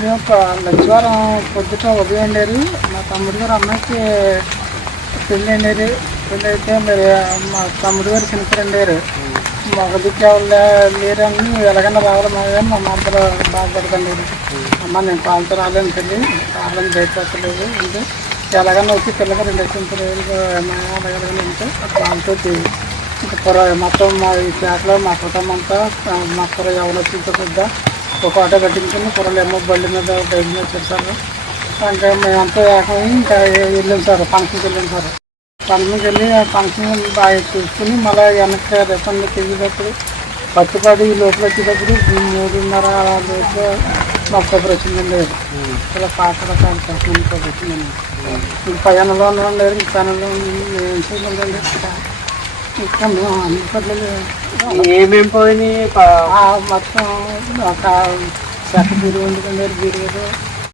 మేము ఒక లక్షవారం పొద్దుట ఉదయం అండారు. మా తమ్ముడు గారు అమ్మాయికి పెళ్ళి అండారు. పెళ్ళి అయితే మరి మా తమ్ముడు గారు చిన్నప్పుడు అండారు. మగ దిక్కు ఎవరు లేరని ఎలాగన్నా రావాలి మా మద్దరు బాధపడదండి. అమ్మ నేను కాలుతో రాలేను పెళ్ళి రాలని బయటపడలేదు అంటే ఎలాగన్నా వచ్చి పిల్లగా 2 లక్షల ఎలాగైనా ఉంటే కాలుతో ఇంకా మొత్తం మా ఈ పేటలో మా కుటుంబం అంతా మా కూర ఎవరు వచ్చిందో పెద్ద ఒక ఆటో కట్టించుకుని కూరలు ఏమో బండి మీద బయట మీద చేశారు. ఇంకా మేమంతా ఏకమై ఇంకా వెళ్ళాం సార్, ఫంక్షన్కి వెళ్ళాం సార్. ఫంక్షన్కి వెళ్ళి ఆ ఫంక్షన్ బాగా చూసుకుని మళ్ళీ వెనక్కి రిఫండ్ తిరిగేటప్పుడు పట్టుబడి లోపల వచ్చేటప్పుడు 3:30 లోపల మాకు కొబ్బరి వచ్చిందండి. ఇలా పాత్ర కొబ్బరి వచ్చిందండి. ఇంక పైనలో ఉండండి, ఇంక పైనలో ఏం చేయాలండి. ఇంకా మేము అన్ని పట్ల ఏమేమి పోయినాయి? మొత్తం ఒక చెక్క బీరు వండుకుండే బీరు